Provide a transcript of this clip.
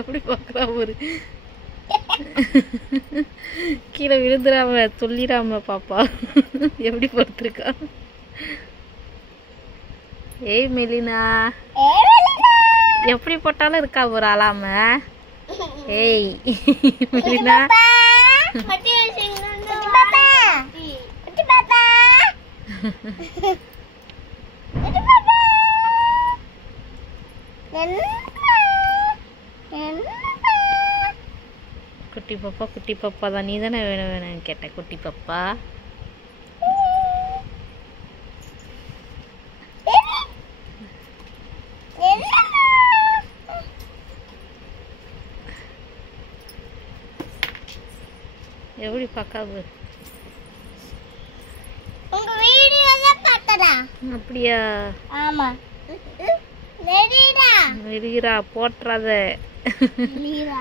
எப்படி பார்க்குறா ஒரு கீழே விழுந்துடாம சொல்லிடாம பாப்பா எப்படி படுத்துருக்கா. ஏய் மெலினா எப்படி போட்டாலும் இருக்கா ஒரு அலாம. ஏய் மெலினா குட்டி பாப்பா தான். நீ தானே வேணும் வேணும்னு கேட்ட குட்டி பாப்பா. எப்படி பார்க்காது உங்க வீடியோல பார்த்தடா. அப்படியா? ஆமா. ரெடிடா. வெளியரா போட்றாத. வெளியரா.